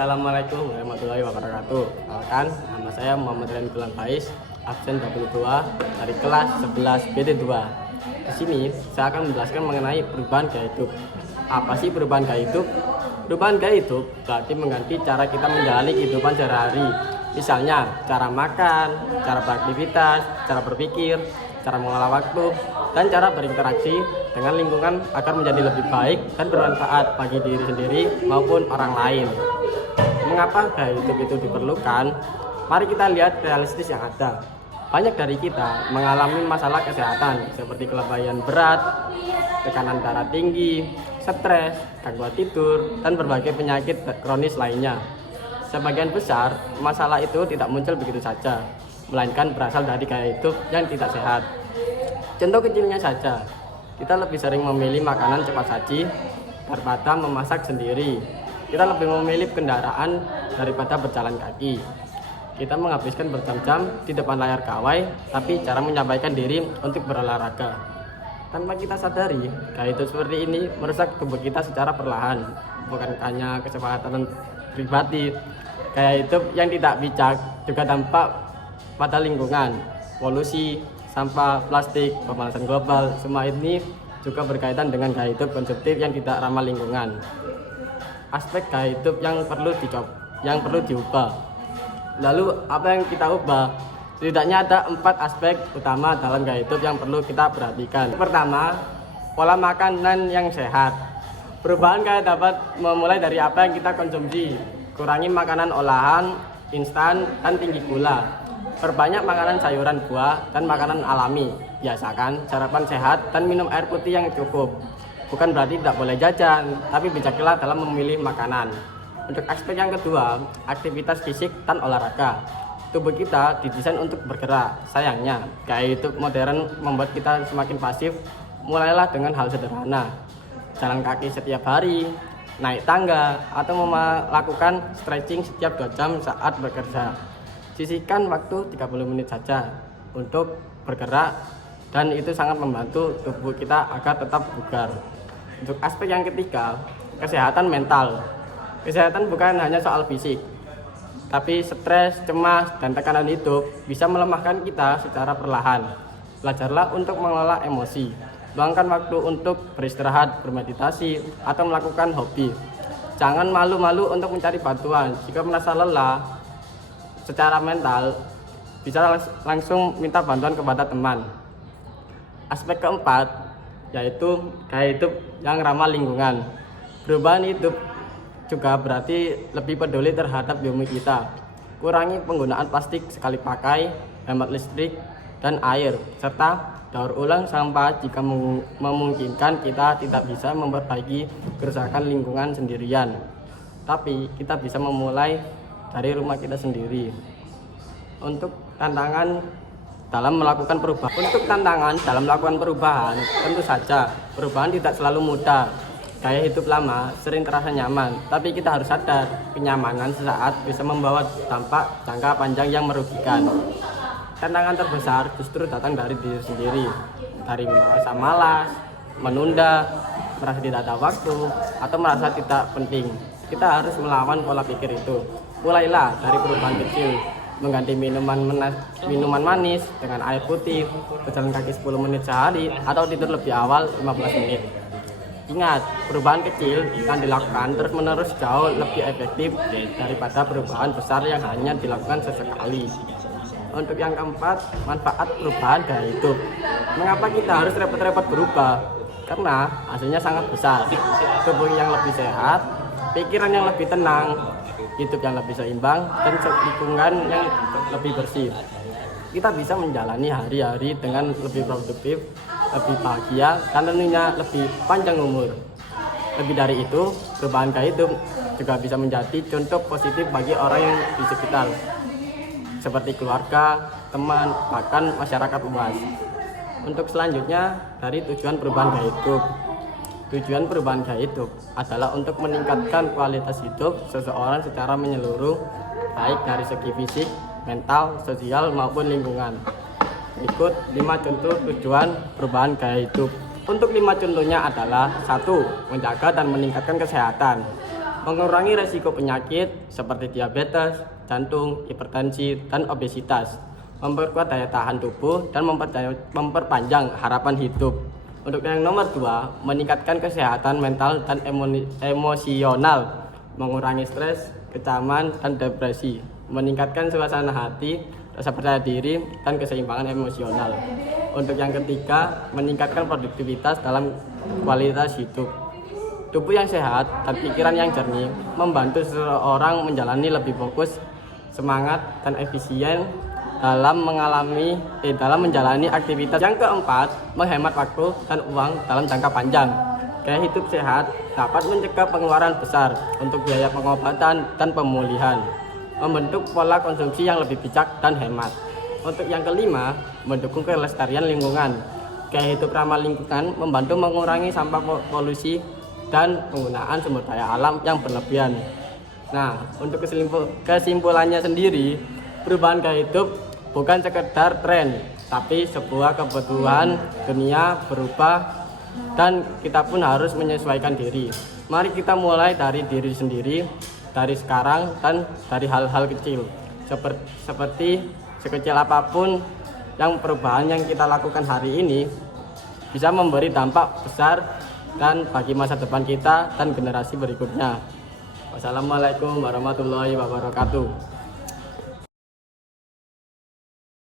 Assalamualaikum warahmatullahi wabarakatuh. Perkenalkan, nama saya Muhammad Rian Gulam Faiz, absen 22 dari kelas 11 BT2. Di sini saya akan menjelaskan mengenai perubahan gaya hidup. Apa sih perubahan gaya hidup? Perubahan gaya hidup berarti mengganti cara kita menjalani kehidupan sehari-hari. Misalnya, cara makan, cara beraktivitas, cara berpikir, cara mengelola waktu, dan cara berinteraksi dengan lingkungan agar menjadi lebih baik dan bermanfaat bagi diri sendiri maupun orang lain. Mengapa gaya hidup itu diperlukan? Mari kita lihat realistis yang ada. Banyak dari kita mengalami masalah kesehatan seperti kelainan berat, tekanan darah tinggi, stres, gangguan tidur, dan berbagai penyakit kronis lainnya. Sebagian besar masalah itu tidak muncul begitu saja, melainkan berasal dari gaya hidup yang tidak sehat. Contoh kecilnya saja, kita lebih sering memilih makanan cepat saji daripada memasak sendiri. Kita lebih memilih kendaraan daripada berjalan kaki. Kita menghabiskan berjam-jam di depan layar gawai, tapi cara menyampaikan diri untuk berolahraga. Tanpa kita sadari, gaya hidup seperti ini merusak tubuh kita secara perlahan, bukan hanya kesehatan pribadi. Gaya hidup yang tidak bijak juga dampak pada lingkungan, polusi, sampah, plastik, pemanasan global. Semua ini juga berkaitan dengan gaya hidup konsumtif yang tidak ramah lingkungan. Aspek gaya hidup yang perlu diubah. Lalu apa yang kita ubah? Setidaknya ada 4 aspek utama dalam gaya hidup yang perlu kita perhatikan. Pertama, pola makanan yang sehat. Perubahan gaya dapat memulai dari apa yang kita konsumsi. Kurangi makanan olahan, instan, dan tinggi gula. Perbanyak makanan sayuran, buah, dan makanan alami. Biasakan sarapan sehat dan minum air putih yang cukup. Bukan berarti tidak boleh jajan, tapi bijaklah dalam memilih makanan. Untuk aspek yang kedua, aktivitas fisik dan olahraga. Tubuh kita didesain untuk bergerak. Sayangnya, gaya hidup modern membuat kita semakin pasif. Mulailah dengan hal sederhana. Jalan kaki setiap hari, naik tangga, atau melakukan stretching setiap 2 jam saat bekerja. Sisihkan waktu 30 menit saja untuk bergerak, dan itu sangat membantu tubuh kita agar tetap bugar. Untuk aspek yang ketiga, kesehatan mental. Kesehatan bukan hanya soal fisik, tapi stres, cemas, dan tekanan hidup bisa melemahkan kita secara perlahan. Belajarlah untuk mengelola emosi. Luangkan waktu untuk beristirahat, bermeditasi, atau melakukan hobi. Jangan malu-malu untuk mencari bantuan. Jika merasa lelah secara mental, bisa langsung minta bantuan kepada teman. Aspek keempat, yaitu gaya hidup yang ramah lingkungan. Perubahan hidup juga berarti lebih peduli terhadap bumi kita. Kurangi penggunaan plastik sekali pakai, hemat listrik dan air, serta daur ulang sampah jika memungkinkan. Kita tidak bisa memperbaiki kerusakan lingkungan sendirian, tapi kita bisa memulai dari rumah kita sendiri. Untuk tantangan dalam melakukan perubahan, tentu saja perubahan tidak selalu mudah. Gaya hidup lama sering terasa nyaman, tapi kita harus sadar kenyamanan sesaat bisa membawa dampak jangka panjang yang merugikan. Tantangan terbesar justru datang dari diri sendiri, dari merasa malas, menunda, merasa tidak ada waktu, atau merasa tidak penting. Kita harus melawan pola pikir itu. Mulailah dari perubahan kecil, mengganti minuman manis dengan air putih, berjalan kaki 10 menit sehari, atau tidur lebih awal 15 menit. Ingat, perubahan kecil yang dilakukan terus-menerus jauh lebih efektif daripada perubahan besar yang hanya dilakukan sesekali. Untuk yang keempat, manfaat perubahan gaya hidup. Mengapa kita harus repot-repot berubah? Karena hasilnya sangat besar. Tubuh yang lebih sehat, pikiran yang lebih tenang, hidup yang lebih seimbang, dan lingkungan yang lebih bersih. Kita bisa menjalani hari-hari dengan lebih produktif, lebih bahagia, dan tentunya lebih panjang umur. Lebih dari itu, perubahan gaya hidup juga bisa menjadi contoh positif bagi orang yang di sekitar, seperti keluarga, teman, bahkan masyarakat luas. Untuk selanjutnya, dari tujuan perubahan gaya hidup. Tujuan perubahan gaya hidup adalah untuk meningkatkan kualitas hidup seseorang secara menyeluruh, baik dari segi fisik, mental, sosial, maupun lingkungan. Ikut 5 contoh tujuan perubahan gaya hidup. Untuk 5 contohnya adalah 1. Menjaga dan meningkatkan kesehatan. mengurangi resiko penyakit seperti diabetes, jantung, hipertensi, dan obesitas, memperkuat daya tahan tubuh, dan memperpanjang harapan hidup. Untuk yang nomor 2, meningkatkan kesehatan mental dan emosional, mengurangi stres, kecaman, dan depresi, meningkatkan suasana hati, rasa percaya diri, dan keseimbangan emosional. Untuk yang ketiga, meningkatkan produktivitas dalam kualitas hidup. Tubuh yang sehat dan pikiran yang jernih membantu seseorang menjalani lebih fokus, semangat, dan efisien dalam menjalani aktivitas. Yang keempat, menghemat waktu dan uang dalam jangka panjang. Gaya hidup sehat dapat mencegah pengeluaran besar untuk biaya pengobatan dan pemulihan, membentuk pola konsumsi yang lebih bijak dan hemat. Untuk yang kelima, mendukung kelestarian lingkungan. Gaya hidup ramah lingkungan membantu mengurangi sampah polusi dan penggunaan sumber daya alam yang berlebihan. Nah, untuk kesimpulannya sendiri, perubahan gaya hidup bukan sekedar tren, tapi sebuah kebutuhan. Dunia berubah dan kita pun harus menyesuaikan diri. Mari kita mulai dari diri sendiri, dari sekarang, dan dari hal-hal kecil. Seperti sekecil apapun yang perubahan yang kita lakukan hari ini bisa memberi dampak besar dan bagi masa depan kita dan generasi berikutnya. Wassalamualaikum warahmatullahi wabarakatuh.